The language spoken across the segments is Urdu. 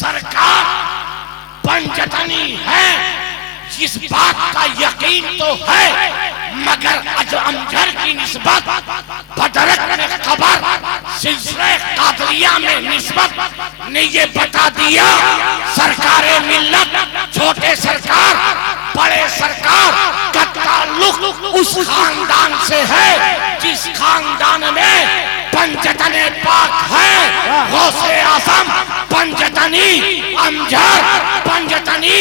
سرکار پنجتنی ہے، اس بات کا یقین تو ہے، مگر امجد کی نسبت بدرک نے خبر سلسلہ قادریہ میں نسبت نے یہ بتا دیا سرکار ملت چھوٹے سرکار بڑے سرکار کا تعلق اس خاندان سے ہے جس خاندان میں پنجتن پاک ہے، غوث اعظم پنجتنی، امجد پنجتنی،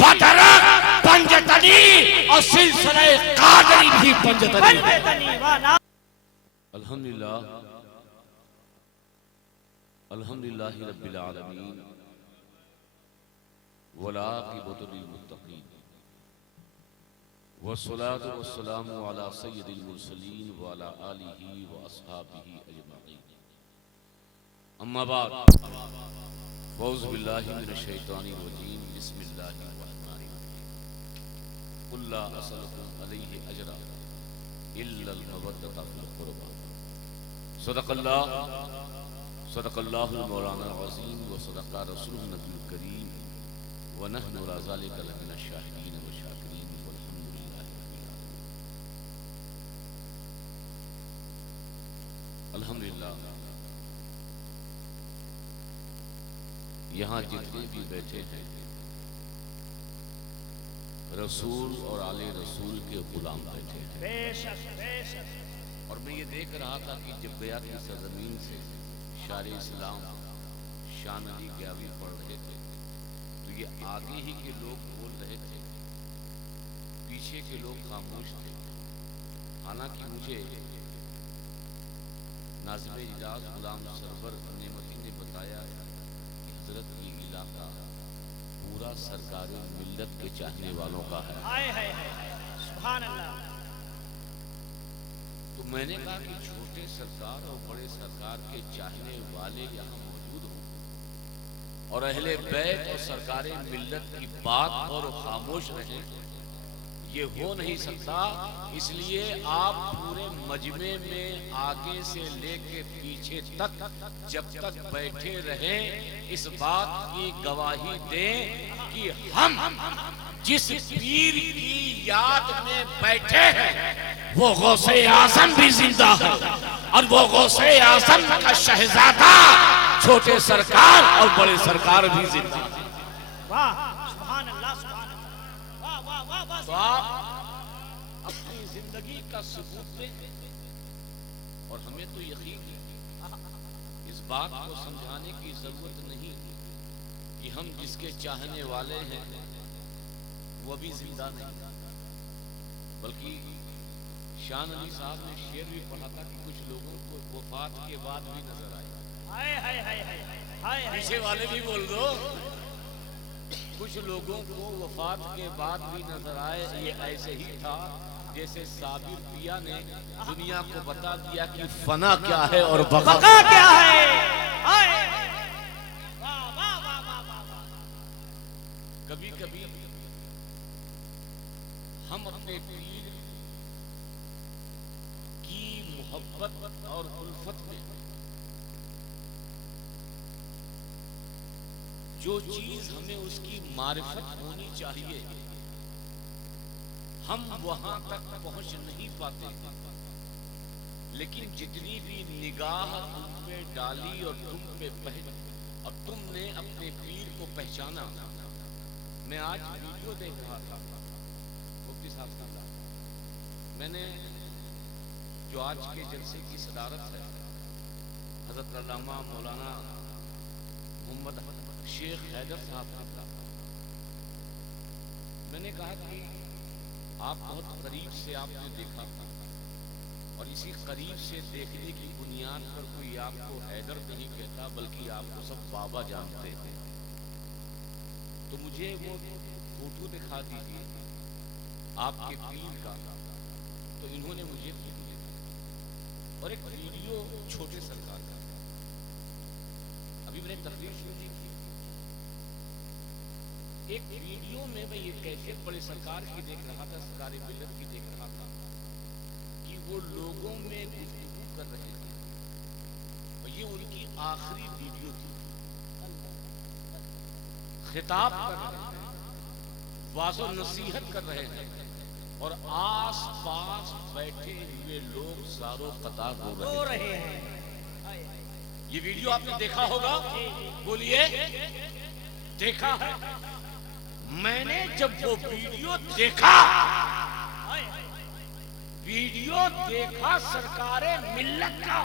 بدرک پنجتنی اور سلسلہ قادری بھی پنجتنی۔ الحمدللہ الحمدللہ رب العالمین والعاقبۃ للمتقین والصلاة والسلام علی سید المرسلین وعلی آلہ واصحابہ اجمعین، اما بعد اعوذ باللہ من الشیطان الرجیم، بسم اللہ الرحمن الرحیم، قل لا اسألکم علیہ اجرا الا المودۃ فی القربى، صدق اللہ مولانا العظیم وصدق رسولہ النبی الکریم ونحن علی ذلک لمن الشاہدین والشاکرین والحمد للہ رب العالمین۔ الحمدللہ یہاں جتنے بھی بیٹھے ہیں رسول اور آل رسول کے غلام بیٹھے ہیں، بے شک بے شک۔ اور میں یہ دیکھ رہا تھا کہ جب بیعت کی سرزمین سے شار اسلام شان علی گیاوی پڑھ رہے تھے تو یہ آگے ہی کے لوگ بول رہے تھے، پیچھے کے لوگ خاموش تھے۔ حالانکہ مجھے ناظم اجلاس غلام سرور نعمتی نے بتایا کہ حضرت یہ علاقہ پورا سرکار ملت کے چاہنے والوں کا ہے۔ ہائے ہائے سبحان اللہ۔ تو میں نے کہا کہ چھوٹے سرکار اور بڑے سرکار کے چاہنے والے یہاں موجود ہوں اور اہل بیت اور سرکار ملت کی بات اور خاموش رہیں، یہ ہو نہیں سکتا۔ اس لیے آپ پورے مجمع میں آگے سے لے کے پیچھے تک جب تک بیٹھے رہیں اس بات کی گواہی دیں کہ ہم جس پیر کی یاد میں بیٹھے ہیں وہ غوث اعظم بھی زندہ ہے، اور وہ غوث اعظم کا شہزادہ چھوٹے سرکار اور بڑے سرکار بھی زندہ ہے۔ واہ سبحان اللہ سبحان اللہ، واہ واہ واہ واہ۔ تو آپ اپنی زندگی کا ثبوت دیں، اور ہمیں تو یقین ہے اس بات کو سمجھانے کی ضرورت نہیں کہ ہم جس کے چاہنے والے ہیں وہ بھی زندہ نہیں، بلکہ شان علی صاحب نے شعر بھی پڑھا تھا کہ کچھ لوگوں کو وفات کے بعد بھی نظر آئے۔ ہائے ہائے ہائے ہائے ہائے۔ پیچھے والے بھی بول دو، کچھ لوگوں کو وفات کے بعد بھی نظر آئے۔ یہ ایسے ہی تھا جیسے صابر پیا نے دنیا کو بتا دیا کہ فنا کیا ہے اور بقا کیا ہے۔ ہائے واہ واہ واہ واہ واہ۔ کبھی کبھی ہم اپنے پیر کی محبت اور الفت میں جو چیز ہمیں اس کی معرفت ہونی چاہیے ہم وہاں تک پہنچ نہیں پاتے، لیکن جتنی بھی نگاہ تم پہ ڈالی اور تم نے اپنے پیر کو پہچانا۔ میں آج ویڈیو دیکھ رہا تھا مفتی صاحب کا، میں نے جو آج کے جلسے کی صدارت ہے حضرت علامہ مولانا محمد شیخ حیدر صاحب کا، میں نے کہا کہ آپ بہت قریب سے آپ نے دیکھا، اور اسی قریب سے دیکھنے کی بنیاد پر کوئی آپ کو حیدر نہیں کہتا بلکہ آپ کو سب بابا جانتے ہیں۔ تو مجھے وہ فوٹو دکھا دیجیے آپ کے پیر کا، تو انہوں نے مجھے فوٹو دکھا اور ایک ویڈیو چھوٹے سرکار کا۔ ابھی میں نے تقریر شروع کی، ایک ویڈیو میں یہ کیفیت بڑے سرکار کی دیکھ رہا تھا، سرکار ملت کی دیکھ رہا تھا کہ وہ لوگوں میں گفتگو کر رہے تھے، اور یہ ان کی آخری ویڈیو تھی۔ خطاب کر رہے ہیں، واضح و نصیحت کر رہے ہیں، اور آس پاس بیٹھے ہوئے لوگ زارو قطار ہو رہے ہیں۔ یہ ویڈیو آپ نے دیکھا ہوگا، بولیے دیکھا ہے؟ میں نے جب وہ ویڈیو دیکھا سرکار ملت کا،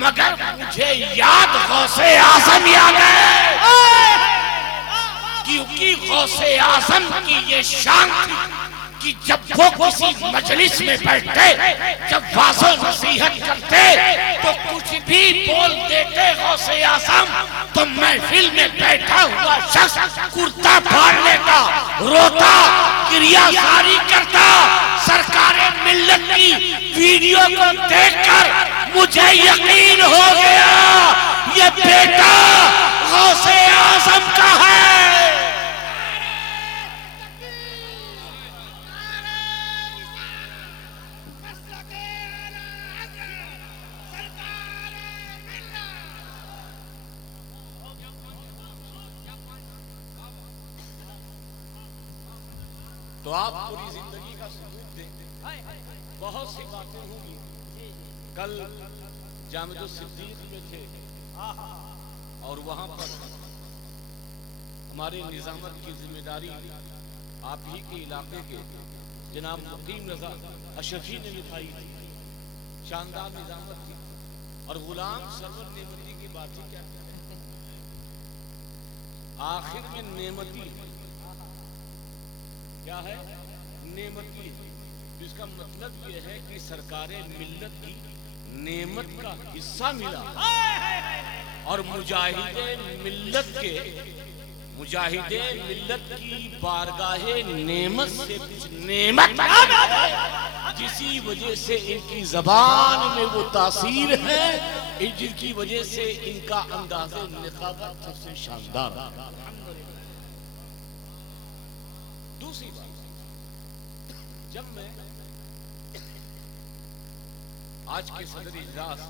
مگر مجھے یاد غوث اعظم یاد ہے، کیونکہ غوث اعظم کی یہ شان تھی کہ جب وہ کسی مجلس میں بیٹھتے، جب واضح نصیحت کرتے تو کچھ بھی بول دیتے غوث اعظم تو محفل میں بیٹھا ہوا شخص کرتا پھاڑ لیتا، روتا، کریا زاری کرتا۔ سرکار ملت کی ویڈیو کو دیکھ کر مجھے یقین ہو گیا یہ بیٹا غوث اعظم کا ہے۔ تو آپ پوری زندگی کا ثبوت دیں، بہت سی باتیں ہوں گی۔ کل جامع الصدیق میں تھے اور وہاں پر ہمارے نظامت کی ذمہ داری آپ ہی کے علاقے کے جناب مقیم رضا اشرفی نے نبھائی تھی، شاندار نظامت تھی، اور غلام سرور نعمتی کی بات ہی کیا ہے، آخر میں نعمتی کیا ہے؟ نعمتی، جس کا مطلب یہ ہے کہ سرکار ملت کی نعمت کا حصہ ملا، اور مجاہد ملت کی بارگاہ نعمت سے کچھ نعمت جسی وجہ سے ان کی زبان میں وہ تاثیر ہے، جن کی وجہ سے ان کا انداز نخاوت سب سے شاندار ہے۔ دوسری بات، جب میں آج کے صدر اجلاس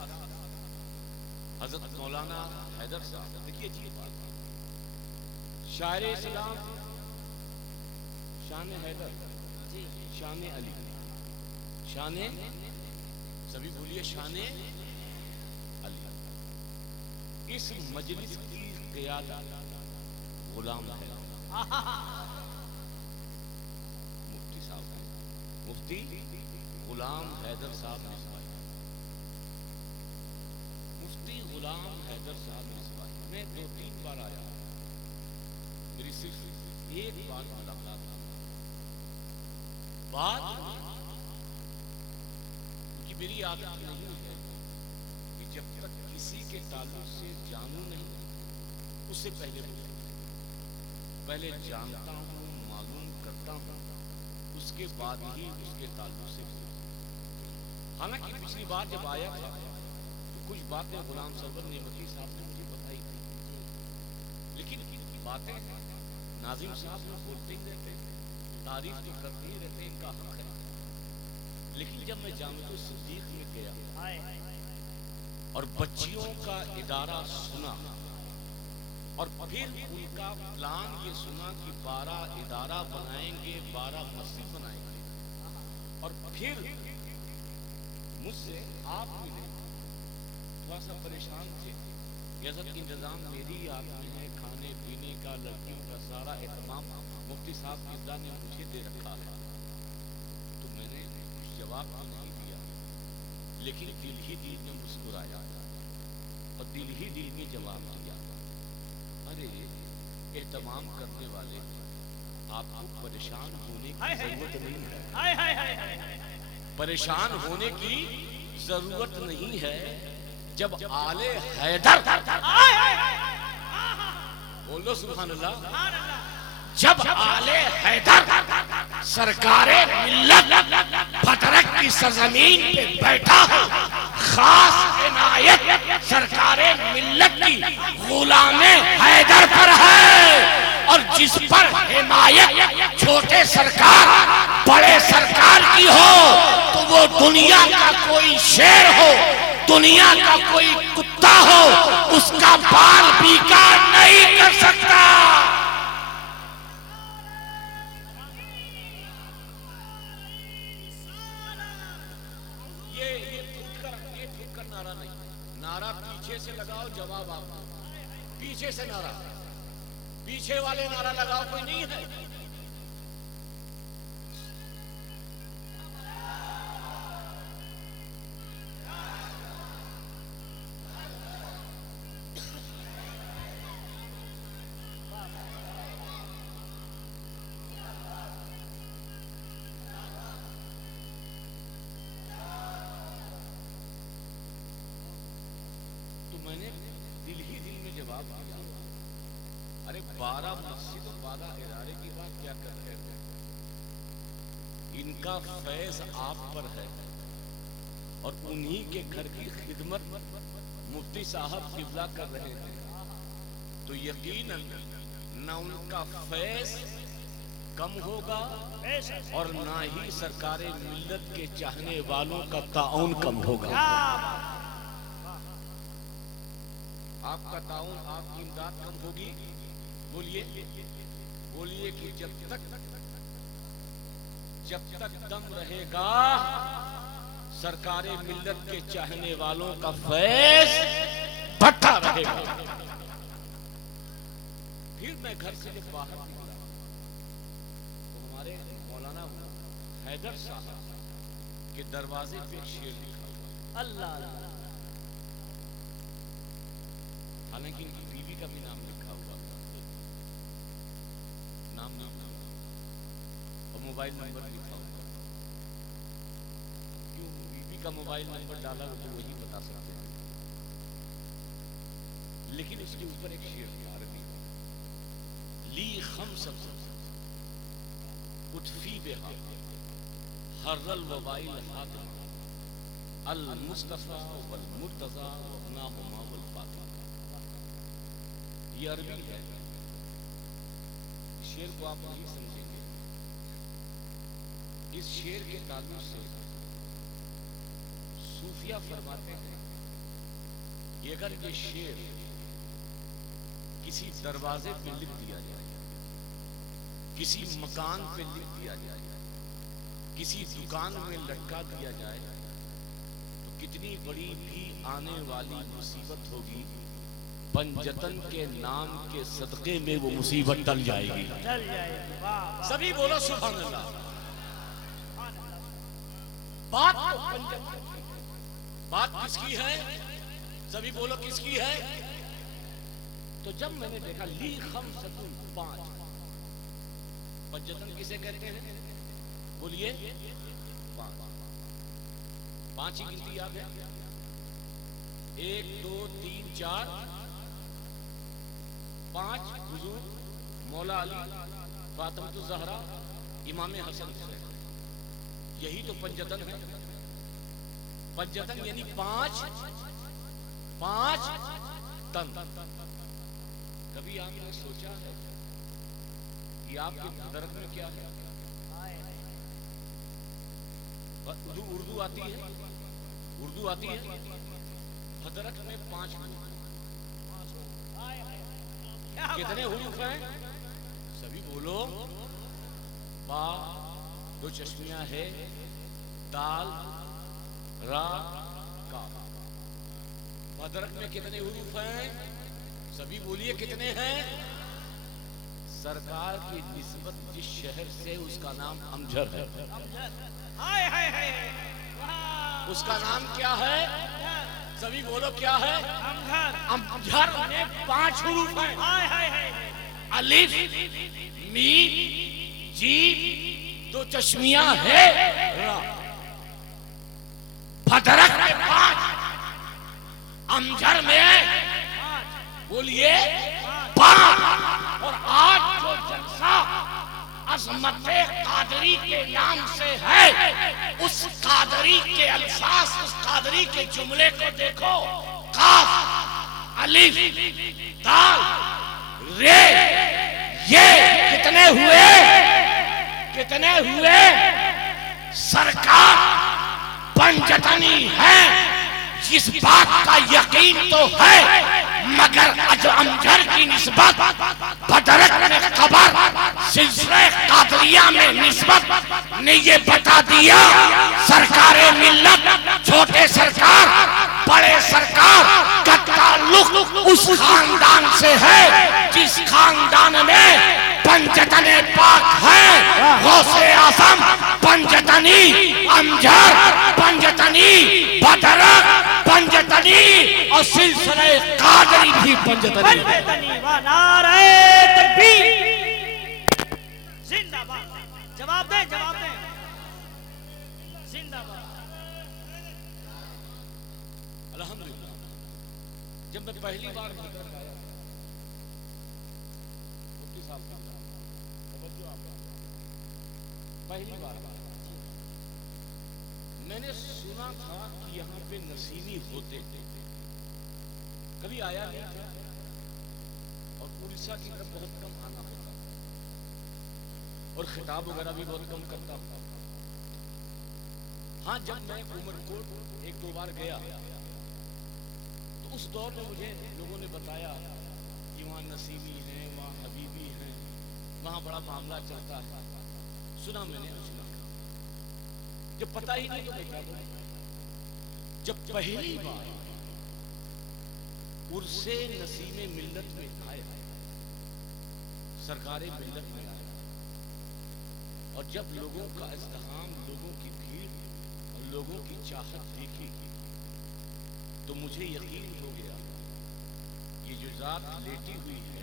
حضرت مولانا حیدر صاحب، دیکھیے جی بات، شاعر اسلام شان حیدر، شان علی، شان سبھی بولیے شان علی، اس مجلس کی قیادت غلام ہے، مفتی صاحب، مفتی غلام حیدر صاحب نے، مفتی غلام حیدر صاحب نے، میں 2-3 بار آیا، میری صرف ایک بار ملاقات، بات کیونکہ میری عادت نہیں ہے کہ جب تک کسی کے تعلق سے جانوں نہیں اس سے پہلے جانتا ہوں، معلوم کرتا ہوں، اس کے بعد ہی اس کے تعلق سے۔ حالانکہ پچھلی بار جب آیا تھا تو کچھ باتیں غلام سرور نعمتی صاحب نے مجھے بتائی تھی، لیکن باتیں ناظم صاحب نے بولتے ہی رہتے، تعریف تو کرتے ہی رہتے، ان کا حق ہے، لیکن جب میں جامع الصدیق میں گیا اور بچیوں کا ادارہ سنا، اور پھر ان کا پلان یہ سنا کہ 12 ادارہ بنائیں گے، 12 مسجد بنائیں گے، اور پھر مجھ سے آپ ملے، تھوڑا سا پریشان تھے، حضرت انتظام میری آپ میں ہے، کھانے پینے کا، لڑکیوں کا سارا اہتمام مفتی صاحب کی نے مجھے دے رکھا ہے، تو میں نے کچھ جواب تو نہیں دیا، لیکن دل ہی دل میں مسکرایا اور دل ہی دل میں جواب دیا، ارے اہتمام کرنے والے آپ کو پریشان ہونے کی ضرورت نہیں ہے، پریشان ہونے کی ضرورت نہیں ہے، جب آل حیدر، بولو سبحان اللہ، جب آل حیدر سرکار ملت پھٹرک کی سرزمین پہ بیٹھا ہو، خاص عنایت سرکار ملت کی غلام حیدر پر ہے، اور جس پر حمایت چھوٹے سرکار بڑے سرکار کی ہو تو وہ دنیا کا کوئی شیر ہو، دنیا کا کوئی کتا ہو، اس کا بال بیکار نہیں کر سکتا۔ جواب آپ کو. پیچھے سے نعرہ, پیچھے والے نعرہ لگاؤ, کوئی نہیں ہے. میں نے دل ہی دل میں جواب دیا, ارے 12 مسجد و 12 ادارے کی بات کیا کرتے ہیں, ان کا فیض آپ پر ہے اور انہی کے گھر کی خدمت مفتی صاحب قبلہ کر رہے ہیں, تو یقیناً نہ ان کا فیض کم ہوگا اور نہ ہی سرکار ملت کے چاہنے والوں کا تعاون کم ہوگا. آپ کا تعاون, آپ کی امداد کم ہوگی. بولیے بولیے کہ جب تک دم رہے گا سرکار ملت کے چاہنے والوں کا فیض بڑھتا رہے گا. پھر میں گھر سے جب باہر نکلا تو ہمارے مولانا حیدر صاحب کے دروازے پہ ایک شعر لکھا, اللہ, حالانکہ ان کی بیوی کا بھی نام لکھا ہوا تھا, نام نہیں لکھا اور موبائل نمبر لکھا ہوا. کیوں بیوی کا موبائل نمبر ڈالا تو وہی بتا سکتے ہیں, لیکن اس کے اوپر ایک شعر تھا عربی, لی خمسۃ اطفی بہا حر الوبائل حاتم المصطفیٰ والمرتضیٰ وابناہما والفاطمہ. یہ عربی ہے, شعر کو آپ نہیں سمجھیں گے. اس شعر کے تعلق سے صوفیہ فرماتے ہیں کہ اگر یہ شعر کسی دروازے پہ لکھ دیا جائے, کسی مکان پہ لکھ دیا جائے, کسی دکان میں لٹکا دیا جائے, تو کتنی بڑی بھی آنے والی مصیبت ہوگی, پنجتن کے نام کے صدقے میں وہ مصیبت ٹل جائے گی. سبھی بولو سبحان اللہ. بات تو پنجتن کی, بات کس کی ہے؟ سبھی بولو کس کی ہے؟ تو جب میں نے دیکھا لی خمسۃ 5, پنجتن کسے کہتے ہیں؟ بولیے 5 ہی گنتی یاد ہے, 1 2 3 4 5 حضور مولا علی, فاطمۃ الزہرا, امام حسن سے, یہی تو پنجتن ہے. پنجتن یعنی 5 تن. کبھی آپ نے سوچا ہے کہ آپ کے درد میں کیا ہے؟ اردو آتی ہے, اردو آتی ہے. حضرت میں 5 حروف, کتنے حروف ہیں؟ سبھی بولو. با 2 چشمیاں ہے, دال, را, کاف. حضرت میں کتنے حروف ہیں؟ سبھی بولیے کتنے ہیں؟ سرکار کی نسبت جس شہر سے, اس کا نام امجھر ہے. اس کا نام کیا ہے؟ سبھی بولو کیا ہے؟ امجھر میں 5 حروف ہیں, الف, میم, جیم, 2 چشمیاں ہے, را. بھدرک میں 5, امجھر میں بولیے 5. اور آج جو جلسہ عظمت قادری کے نام سے ہے, اس قادری کے الفاظ, اس قادری کے جملے کو دیکھو. قاف, الف, دال, رے, یہ کتنے ہوئے؟ کتنے ہوئے؟ سرکار پنجتنی ہے, جس بات کا یقین تو ہے, مگر امجھر کی نسبت بدرک میں خبر سلسلہ قادریہ میں نسبت نے یہ بتا دیا, سرکار ملت چھوٹے سرکار بڑے سرکار کا تعلق اس خاندان سے ہے جس خاندان میں پنجتن پاک ہے، غوث اعظم پنجتنی، امجد پنجتنی، بدرک پنجتنی اور سلسلہ قادری بھی پنجتنی۔ نعرہ تکبیر، زندہ باد، جواب دیں جواب دیں، زندہ باد۔ الحمدللہ جب میں پہلی بار بھیتر آیا 50 سال کا توجہ آپ پہلی بار میں نے سنا تھا کہ یہاں پہ نسیمی ہوتے تھے، کبھی آیا نہیں تھا، اور اڑیسہ کی طرف بہت کم آنا ہوتا اور خطاب وغیرہ بھی بہت کم کرتا تھا۔ ہاں جب میں عمر کوٹ 1-2 بار گیا تو اس دور میں مجھے لوگوں نے بتایا کہ وہاں نسیمی ہیں، وہاں حبیبی ہیں، وہاں بڑا معاملہ چلتا ہے، سنا میں نے سنا، جب پتہ ہی نہیں تو میں کیا بولوں۔ جب پہلی بار عرص نسیم ملت میں آیا، سرکار ملت میں آیا، اور جب لوگوں کا ازدحام، لوگوں کی بھیڑ اور لوگوں کی چاہت دیکھی تو مجھے یقین ہو گیا یہ جو ذات لیٹی ہوئی ہے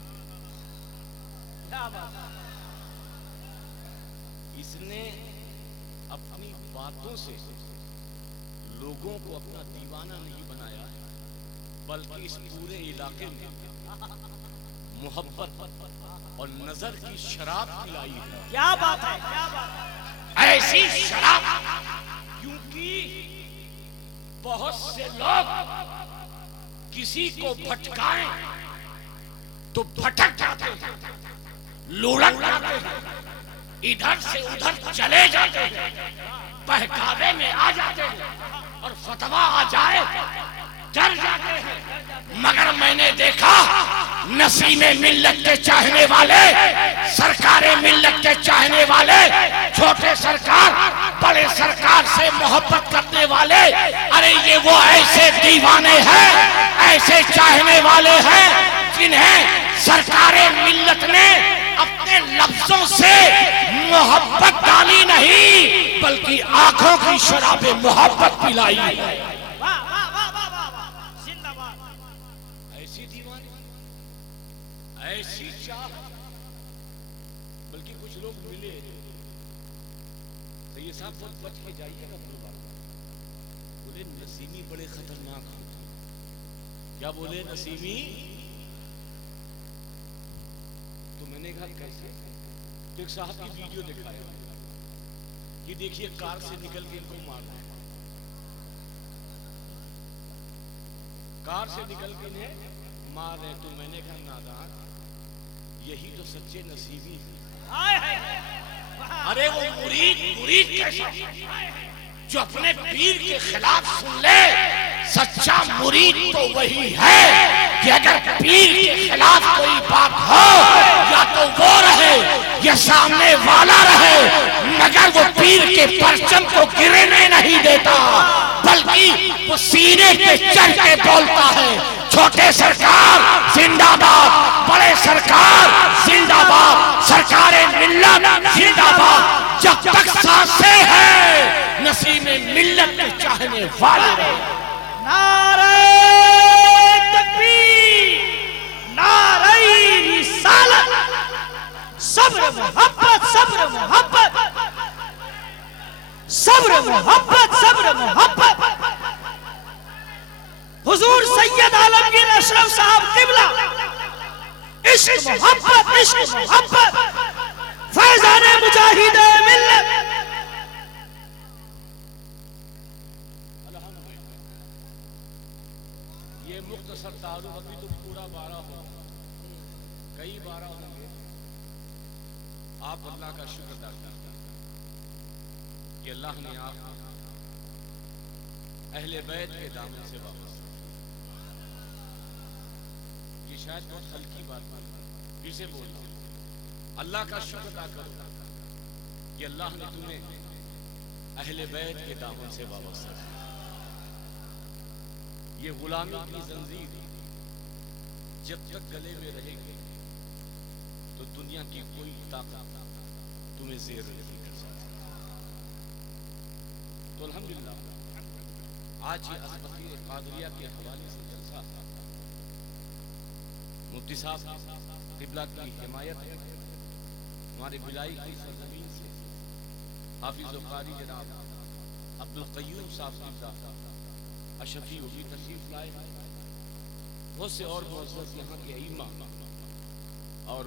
اس نے اپنی باتوں سے لوگوں کو اپنا دیوانہ نہیں بنایا، بلکہ اس پورے علاقے میں محبت اور نظر کی شراب پلائی ہے۔ کیا بات ہے، کیا بات ہے، ایسی شراب کیونکہ بہت سے لوگ کسی کو بھٹکائیں تو بھٹک جاتے ہیں، لڑک جاتے ہیں، ادھر سے ادھر چلے جاتے ہیں، بہکاوے میں آ جاتے ہیں، اور فتویٰ آ جائے ڈر جاتے ہیں۔ مگر میں نے دیکھا نسیم ملت کے چاہنے والے، سرکار ملت کے چاہنے والے، چھوٹے سرکار بڑے سرکار سے محبت کرنے والے، ارے یہ وہ ایسے دیوانے ہیں، ایسے چاہنے والے ہیں جنہیں سرکار ملت نے اپنے لفظوں سے محبت ڈالی نہیں بلکہ آنکھوں کی شراب محبت پلائی ہے۔ واہ واہ واہ واہ واہ، زندہ باد۔ ایسی دیوانی، ایسی چاہ، بلکہ کچھ لوگ ملے تو یہ صاحب بہت بچ کے جائیے گا، بولے نسیمی بڑے خطرناک ہوتے ہیں۔ کیا بولے نسیمی؟ تو میں نے کہا کیسے؟ تو ایک صاحب کی ویڈیو دکھایا کہ دیکھیے کار سے نکل کے ان کو مار رہے ہیں، کار سے نکل کے انہیں مار رہے ہیں۔ تو میں نے کہا نادان، یہی تو سچے نصیبی ہیں۔ ارے وہ مرید کیسا جو اپنے پیر کے خلاف سن لے؟ سچا مرید تو وہی ہے کہ اگر پیر کے خلاف کوئی بات ہو یا تو وہ رہے یا سامنے والا رہے، مگر وہ پیر کے پرچم کو گرنے نہیں دیتا بلکہ وہ سینے پہ چڑھ کے بولتا ہے، چھوٹے سرکار زندہ باد، بڑے سرکار زندہ باد، سرکار ملت زندہ باد، جب تک سانسیں ہیں نسیم ملت کے چاہنے والے رہے۔ نعرہ تکبیر، نعرہ رسالت، صبر محبت، صبر محبت، صبر محبت، صبر محبت۔ حضور سید عالمگیر اشرف صاحب قبلہ، عشق محبت، عشق محبت، فیضان مجاہد ملت۔ یہ مختصر تعارف، ابھی تو پورا 12 ہو، کئی 12 ہوں گے۔ آپ اللہ کا شکر ادا کرتے ہیں کہ اللہ نے آپ اہل بیت کے دامن سے وابستہ۔ یہ شاید بہت ہلکی بات ہے، پھر سے بول رہا ہوں، اللہ کا شکر ادا کرو کہ اللہ نے تمہیں اہل بیت کے دامن سے وابستہ کیا۔ یہ غلامی کی زنجیر جب تک گلے میں رہے گی تو دنیا کی کوئی طاقت تمہیں زیر نہیں کر سکتی. تو الحمدللہ آج یہ عظمتی قادریہ کے حوالے سے جلسہ مفتی صاحب قبلہ کی حمایت ہے. ہمارے بلائی کی سرزمین سے حافظ و قاری جناب عبدالقیوم صاحب قبلہ اشرفی وہی تشریف لائے. بہت سے اور معزز یہاں کے ائمہ اور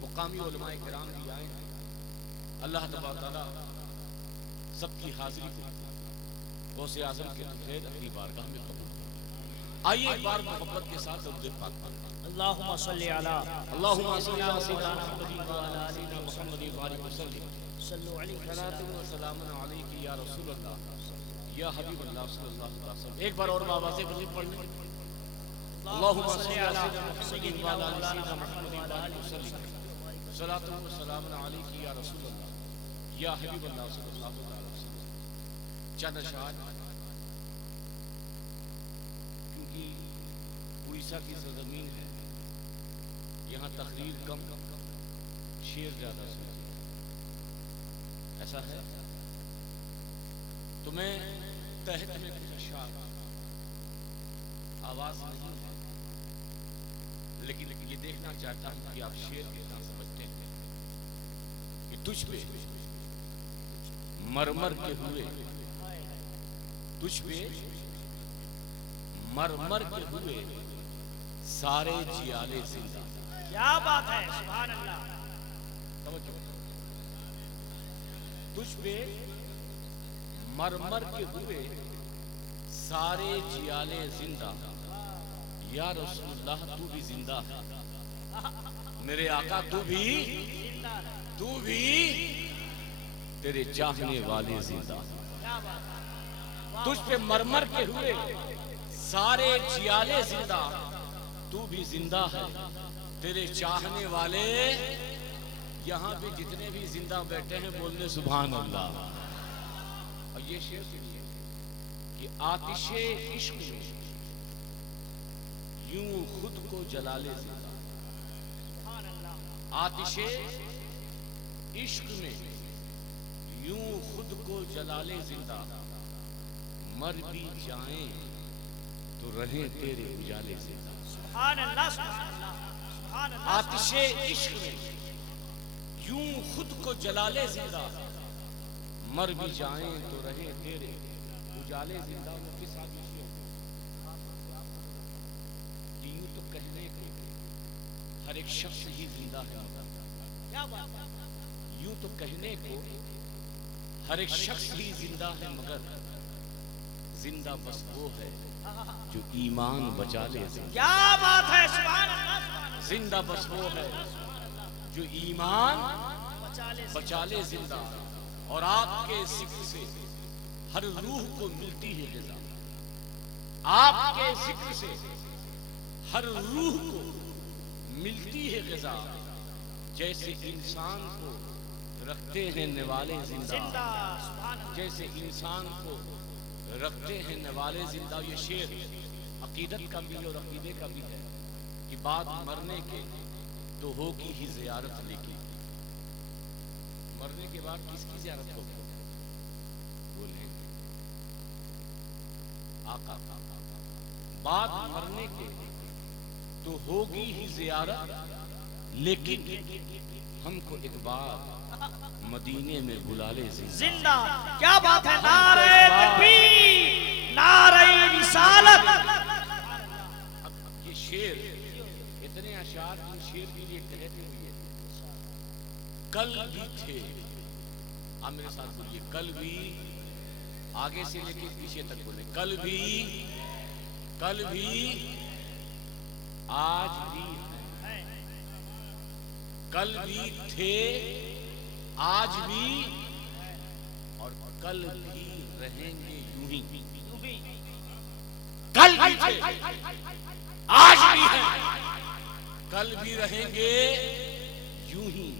مقامی علماء کرام بھی آئے ہیں. اللہ تبارک تعالیٰ سب کی حاضری کو غوث اعظم کے خیر اپنی بارگاہ میں قبول کرے. آئیے ایک بار محبت کے ساتھ درود پاک پڑھیں. اللهم صل على اللهم صل على سيدنا محمد وعلى آل محمد وبارك وسلم. صلوا عليه صلاة و سلام علیک یا رسول اللہ یا حبیب اللہ صلی اللہ علیہ وسلم. ایک بار اور آواز بلند پڑھ لیں. اللهم صل على سيدنا وعلى آل محمد وبارك وسلم. صلاة و سلام علیک یا رسول اللہ یا حبیب اللہ صلی اللہ علیہ وسلم. چند اشعار کیونکہ اڑیسہ کی سرزمین ہے, یہاں تقریر کم شعر زیادہ سنتے ہیں, ایسا ہے. تو میں تحت میں کچھ اشعار آواز نہیں ہے لیکن یہ دیکھنا چاہتا ہوں کہ آپ شعر کتنا سمجھتے ہیں. کہ تجھ پہ مرمر کے ہوئے, تجھ پہ مرمر کے ہوئے سارے جیالے زندہ. کیا بات ہے, سبحان اللہ. تجھ پہ مرمر کے ہوئے سارے جیالے زندہ. یا رسول اللہ تو بھی زندہ ہے, میرے آقا تو بھی تیرے چاہنے والے زندہ. تجھ پہ مرمر کے ہوئے سارے جیالے زندہ, تو بھی زندہ ہے تیرے چاہنے والے. یہاں پہ جتنے بھی زندہ بیٹھے ہیں بولنے سبحان اللہ. اور یہ شعر سنیے کہ آتش عشق میں یوں خود کو جلا لے زندہ. آتش عشق میں یوں خود کو جلا لے زندہ. مر بھی جائیں تو رہیں تیرے اجالے زندہ. سبحان اللہ, سبحان اللہ, سبحان اللہ. آتش عشق میں یوں خود کو جلا لے زندہ. مر بھی جائیں تو رہیں تیرے اجالے زندہ. وہ کس آدمی سے یوں تو کہنے کو ہر ایک شخص ہی زندہ ہے, کیا بات ہے. یوں تو کہنے کو ہر ایک شخص ہی زندہ ہے, مگر زندہ بس وہ ہے جو ایمان بچا لے زندہ. کیا بات ہے, سبحان اللہ. زندہ بس وہ ہے جو ایمان بچا لے زندہ. اور آپ کے ذکر سے ہر روح کو ملتی ہے غذا. آپ کے ذکر سے ہر روح کو ملتی ہے غذا. جیسے انسان کو رکھتے ہیں نوالے زندہ, جیسے انسان کو رکھتے ہیں نوالے زندہ. یہ شعر عقیدت کا بھی اور عقیدے کا بھی ہے کہ بعد مرنے کے تو ہوگی ہی زیارت. لیکن مرنے کے بعد کس کی زیارت ہوگی؟ بولیں آقا. بعد مرنے کے تو ہوگی ہی زیارت, لیکن ہم کو ایک بار مدینے میں بلا لے زندہ. کیا بات ہے, نعرہ تکبیر, نعرہ رسالت. یہ شعر اتنے اشعار ان شعر کے لیے کہتے ہوئے کل بھی تھے. آپ میرے ساتھ بولیے, کل بھی, آگے سے لے کے پیچھے تک بولے. کل بھی آج بھی, کل بھی تھے آج بھی, اور کل بھی رہیں گے یوں ہی. کل بھی تھے آج بھی ہیں, کل بھی رہیں گے یوں ہی.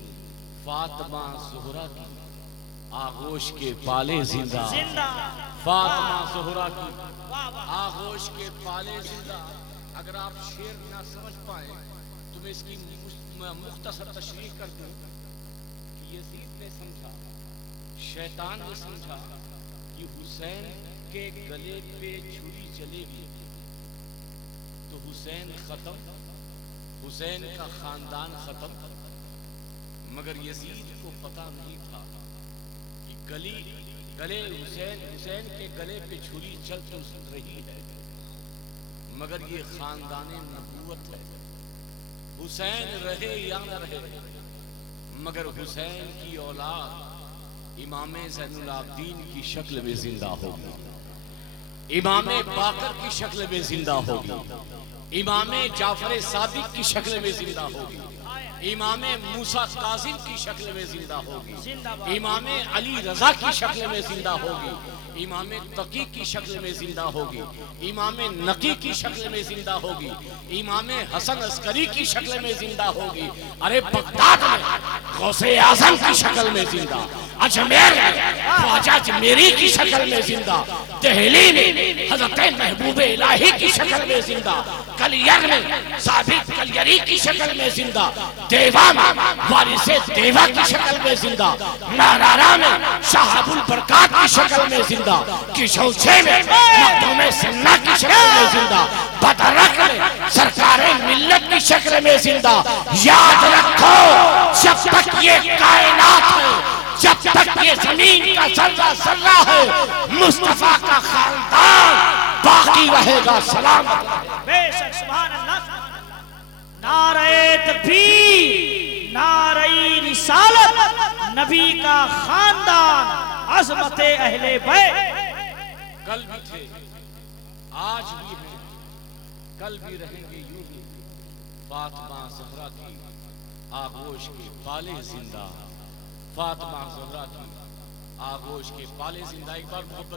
فاطمہ زہرا کی آغوش کے پالے زندہ, فاطمہ زہرا کی واہ واہ آغوش کے پالے زندہ. اگر آپ شعر نہ سمجھ پائیں تو میں اس کی مختصر تشریح کر دوں کہ یزید نے سمجھا، شیطان نے سمجھا کہ حسین کے گلے پہ چھری چلے گی تو حسین ختم، حسین کا خاندان ختم. مگر یزید کو پتہ نہیں تھا کہ گلے حسین کے گلے پہ چھری چل تو رہی ہے، مگر یہ خاندان نبوت ہے. حسین رہے یا نہ رہے مگر حسین کی اولاد امام زین العابدین کی شکل میں زندہ ہوگی، امام باقر کی شکل میں زندہ ہوگی، امام جعفر صادق کی شکل میں زندہ ہوگی، امام موسیٰ کاظم کی شکل میں زندہ ہوگی، امام علی رضا کی شکل میں زندہ ہوگی، امام تقی کی شکل میں زندہ ہوگی، امام نقی کی شکل میں زندہ ہوگی، امام حسن عسکری کی شکل میں زندہ ہوگی. ارے بغداد میں غوث اعظم کی شکل میں زندہ، اجمیر میں خواجہ اجمیری کی شکل میں زندہ، دہلی میں حضرت محبوب الہی کی شکل میں زندہ، کلیر میں ثابت کلیری کی شکل میں زندہ، دیوا میں وارث دیوا کی شکل میں زندہ، نارارا میں شہاب البرکات کی شکل میں زندہ، کشوچے میں مخدوم سنہ کی شکل میں زندہ، بدرک میں سرکار ملت کی شکل میں زندہ. یاد رکھو جب تک یہ کائنات ہے، جب تک یہ زمین کا ذرہ ذرہ ہے، مصطفیٰ کا خاندان باقی رہے گا. سلام بے شک سبحان اللہ. نعرہ تکبیر، نعرہ رسالت، نبی کا خاندان، عظمت اہل بیت. کل بھی تھے، آج بھی ہیں، کل بھی رہیں گے یوں ہی. فاطمہ زہرا کی آغوش کے پالے زندہ، فاطمہ زہرا کی آغوش کے پالے زندہ. ایک بار محبت